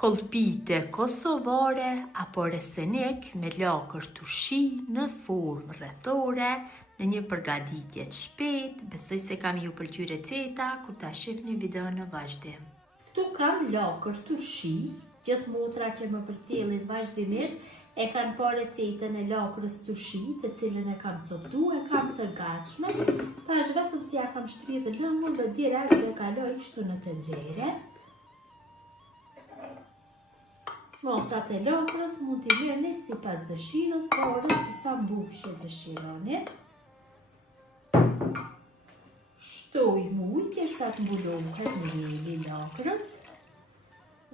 Kolpite kosovare apo resenik me lakër turshi në formë rrethore në një përgatitje të shpejtë. Besoj se kam ju pëlqyer receta kur ta shihni videon në vazhdim. Këtu kam lakër turshi, gjithë motra që më përcjellin vazhdimisht e kanë pa recetën e lakrës turshi, të cilën e kam coptu, e kam të gatshme. Tash vetëm si ja kam shtrydhë lëngun dhe direkt do kaloj kështu në tenxhere. Mosat e lakrës mund t'i merrni sipas dëshirës, varet se sa mbushje dëshironi. Shtojmë ujë derisa të mbullohet niveli i lakrës.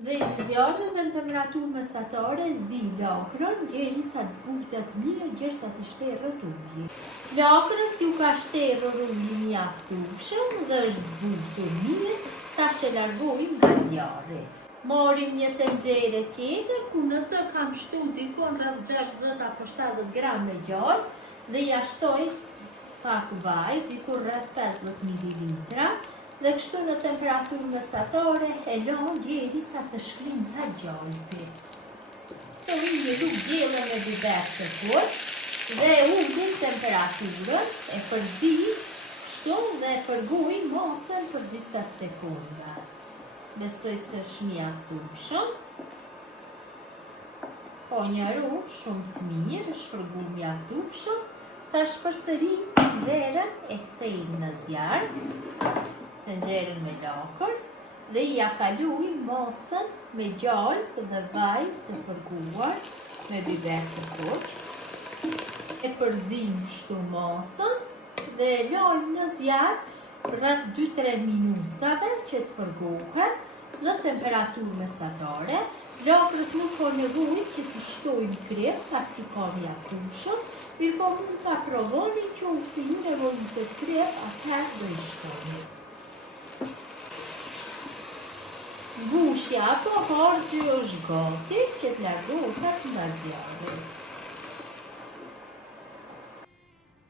Dhe i zjarri në temperaturë mesatare zi lakrën derisa të zbutet mirë, derisa të shterret uji. Lakrës ju ka shterrur uji mjaftueshëm dhe është zbutur mirë, tash e largojmë nga zjarri. Marrim një tenxhere tjetër ku në të kam shtu dikon rreth 60 apo 70 gram me gjallë dhe ja shtoj pak vaj, dikon rreth 50 ml, dhe kështu në temperaturë mesatare e lëm derisa të shklinta gjalpi. Të një rrugë gjellë me biber të fort dhe ullim temperaturën, e përzij kështu dhe përgoj mosën për disa sekonda. Besoj se është mjaftueshëm. Po një rrugë shumë të mirë, është fërgu mjaftueshëm. Tash përsëri tenxherën e kthejmë në zjarr, tenxherën me lakër dhe ja kaloj mosën me gjallë dhe vaj të fërguar me biber të kuq. E përzim kështu mosën dhe e lajmë në zjarr rreth 2-3 minutave që të fërgohet në temperaturë mesatare. Lakrës nuk ka nevojë që të shtojmë krem, pasi ka mjaftueshëm, mirë po mund ta provoni nëse ju nevojitet krem, atëherë do i shtoni. Mbushja apo harxhi është gati që të largohet nga zjarri.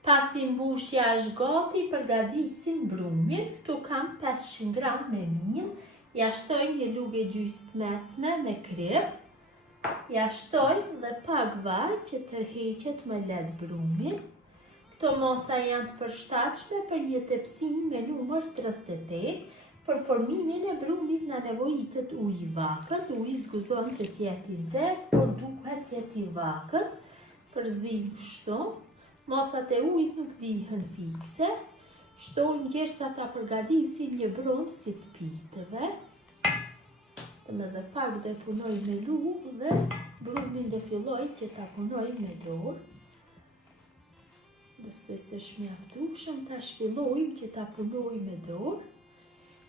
Pasi mbushja është gati, përgatisim brumin. Këtu kam 500 gram me miell. Ja shtoj një lugë gjysmë të mesme me krem. Ja shtoj dhe pak vaj që tërheqet me lehtë brumin. Këto mosa janë të përshtatshme për një tepsi me numër 38. Për formimin e brumit na nevojitet ujë i vakët. Uji zguzon që të jetë i nxehtë, por duhet të jetë i vakët. Përzim kështu. Mosat e ujit nuk dihen fikse. Shtojmë derisa ta përgatisim një brumë si të pitëve. Edhe pak do e punoj me lugë dhe brumin do filloj që ta punoj me dorë. Besoj se është mjaftueshëm, tash fillojmë që ta punoj me dorë.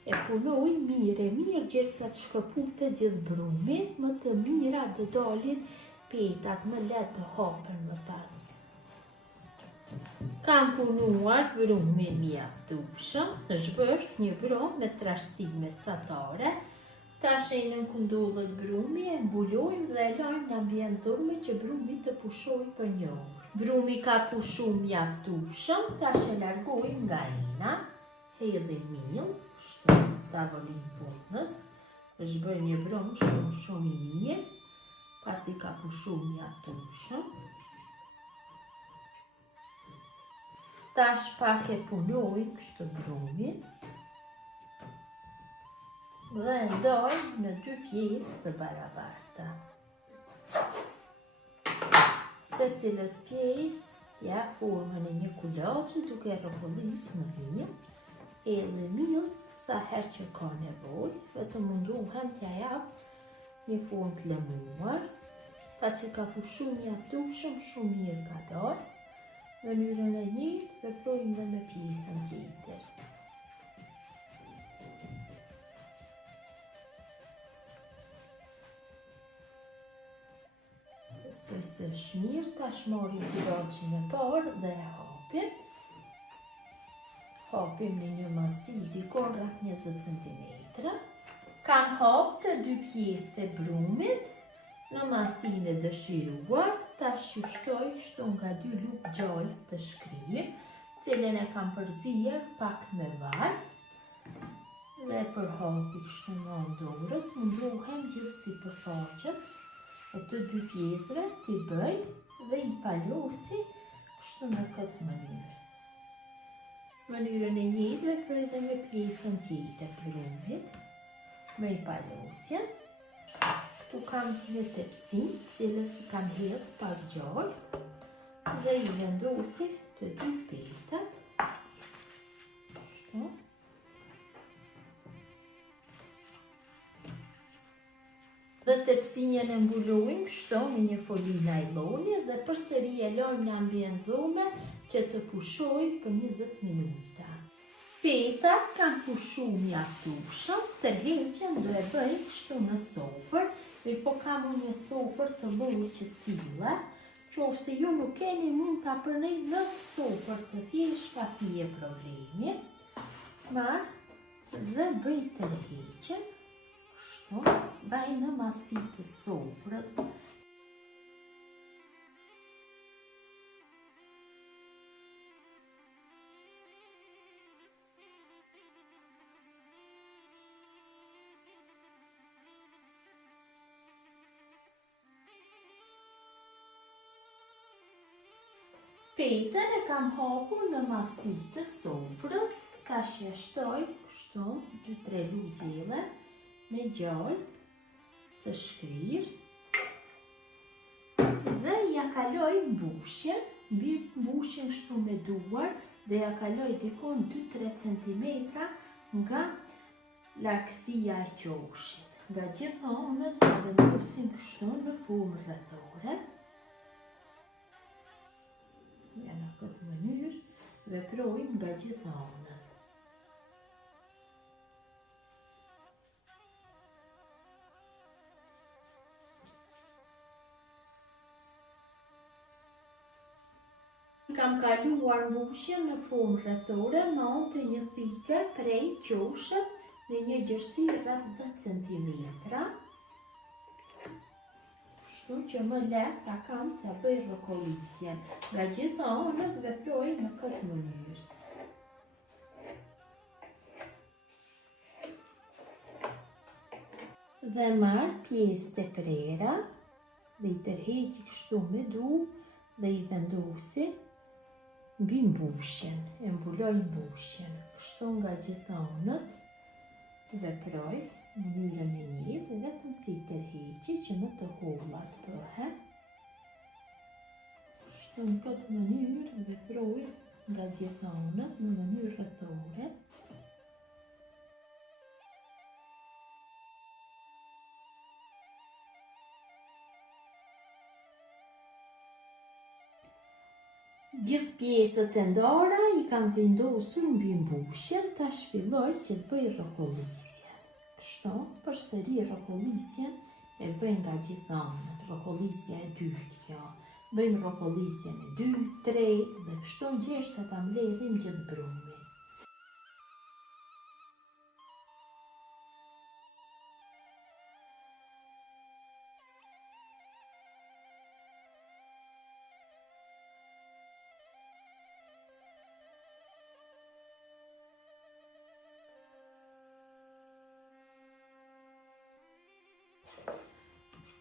E punoj mirë derisa të shkëputet gjithë brumi, më të mira do dalin petat më lehtë të hapen më pas. Kam punuar brumin mjaftueshëm, është bërë një brumë me trashësi mesatare. Tash e nënkundullet brumi, e mbulojmë dhe e lajmë në ambient dhurme që brumi të pushojë për një orë. Brumi ka pushuar mjaftueshëm, tash e largojmë nga ina, hedhim miell, kështu tavolin punës. Është bërë një brumë shumë i mirë, pasi ka pushuar mjaftueshëm. Tash pak e punojmë kështu brumin dhe ndojmë në 2 pjesë të barabarta. Secilës pjesë ja formën e një kulaçi duke rrotullis në mirë, edhe miell sa herë që ka nevojë, vetëm munduhem t'ja jap një formë të lëmuar, pasi ka pushuar mjaftueshëm, shumë mirë ka dalë. Në mënyrën e njëjtë veprojmë dhe me pjesën tjetër. Besoj se është mirë, tash marrim kulaçin e parë dhe e hapim. Hapim në një masi dikon rreth 20 cm. Kam hapë të 2 pjesë të brumit në masinë e dëshiruar. Tash ju shtoj kështu nga 2 lugë gjallë të shkrirë, cilën e kam përzier pak me vaj. Dhe për hapi kështu në dorës, ndrohem gjithë sipërfaqet e të dy pjesëve, t'i bëj dhe i palosi kështu në këtë mënyrë. Mënyrën e njëjtë veproj dhe me pjesën tjetër të plumit, me i palosje. Këtu kam një tepsi, cilës i kam hedhë pak gjallë dhe i vendosi të dy petat. Kështu. Dhe tepsinjen e mbulojmë kështu me një foli najloni dhe përsëri e lojmë në ambient dhume që të pushoj për 20 minuta. Petat kanë pushu mjaftueshëm, tërheqjen do e bëj kështu në sofër, po kam unë një sofër të llojit që sillet, qofse ju nuk keni mund ta përnej në sofër të thjesht pa fije problemi. Marr dhe bëj tërheqjen, kështu, baj në masitë të sofrës. Petën e kam hapur në masitë të sofrës, ka sheshtoj kështu 2-3 lugje me gjallë të shkrirë dhe ja kaloj mbushjen, mbushjen kështu me duar dhe ja kaloj dikon 2-3 cm nga largësia e qoshit. Nga gjitha anët ja vendosim kështu në formë rrethore. Ja në këtë mënyrë veprojmë nga gjitha anët. Kam kaluar mbushjen në formë rrethore me anë të një thike prej qoshit në një gjerësi rreth 10 cm. Kështu që më lehtë ta kam të bëj rrokollisjen. Nga gjitha anët veproj në këtë mënyrë. Dhe marr pjesë të prera dhe i tërheqi kështu me du dhe i vendosi mbi mbushjen, e mbuloj mbushjen. Kështu nga gjitha anët të veproj në mënyrën e njëjtë, vetëm si tërheqi që më të holla të bëhet. Kështu në këtë mënyrë veproj nga gjitha anët në mënyrë rrethore. Gjithë pjesët e ndara i kam vendosur mbi mbushjen, tash filloj që të bëj rrokollisjen. Kështu, përsëri rrokollisjen e bëj nga gjitha anët, rrokollisja e dytë kjo. Bëjmë rrokollisjen e 2, 3 dhe kështu gjersa ta mbledhim gjithë brumin.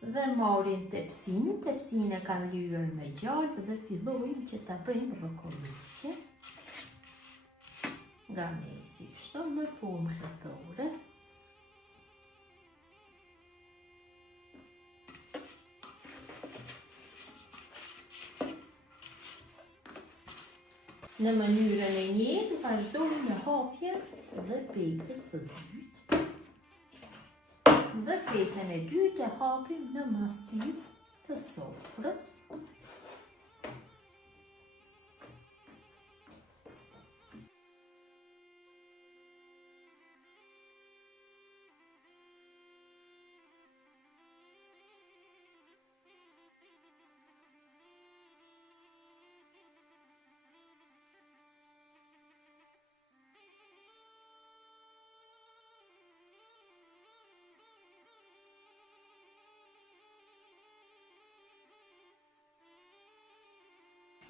Dhe marrim tepsinë e kam lyer me gjallë dhe fillojmë që ta bëjmë rrokollisje nga mesi, kështu në formë rrethore. Në mënyrën e njëjtë vazhdojmë në hapjen dhe petës së dytë. Dhe petën e dytë e hapim në masitë të sofrës.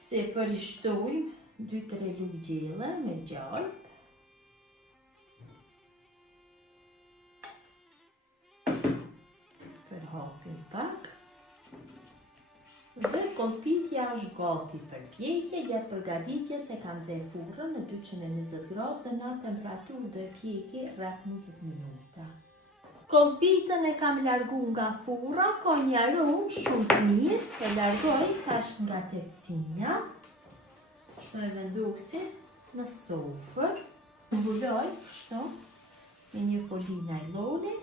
Se përishtojmë 2-3 lugje me gjallë. Pyll pak. Dhe kolpitja është gati për pjekje, gjatë përgatitjes e kam nxjerr furrën në 220 gradë dhe në temperaturë do e pjeki rreth 20 minuta. Kolpitën e kam largu nga furra, ka një aromë shumë të mirë, e largoj tash nga tepsinja. Kështu e vendosi në sofër, mbuloj kështu me një foli najloni,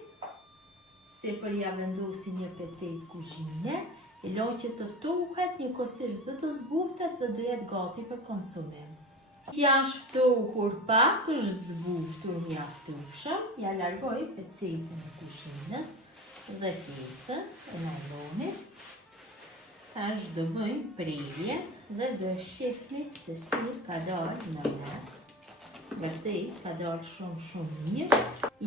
sipër ja vendosi një pecetë kuzhine, e loj që të ftohet një kosisht dhe të zbutet dhe do jetë gati për konsumim. Që janë ftohur pak, është zbutur mjaftueshëm, ja largoj pecetën e kuzhinës dhe pjesën e najlonit. Tash do bëjmë prerje dhe do e shihni se si ka dalë në mes. Vërtet ka dalë shumë mirë.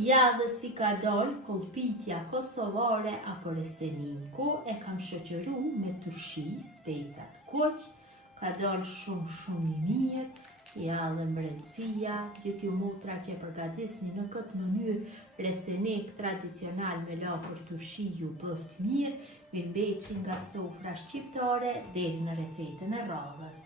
Ja dhe si ka dalë kolpitja kosovare apo reseniku, e kam shoqëru me turshi, specat koq, ka dalë shumë mirë. Ja dhe mbretësia, gjithë ju motra që e përgatisni në këtë mënyrë resenik tradicional me lapër turshi ju bëft mirë, mirëmbeqi nga sofra shqiptare deri në recetën e radhës.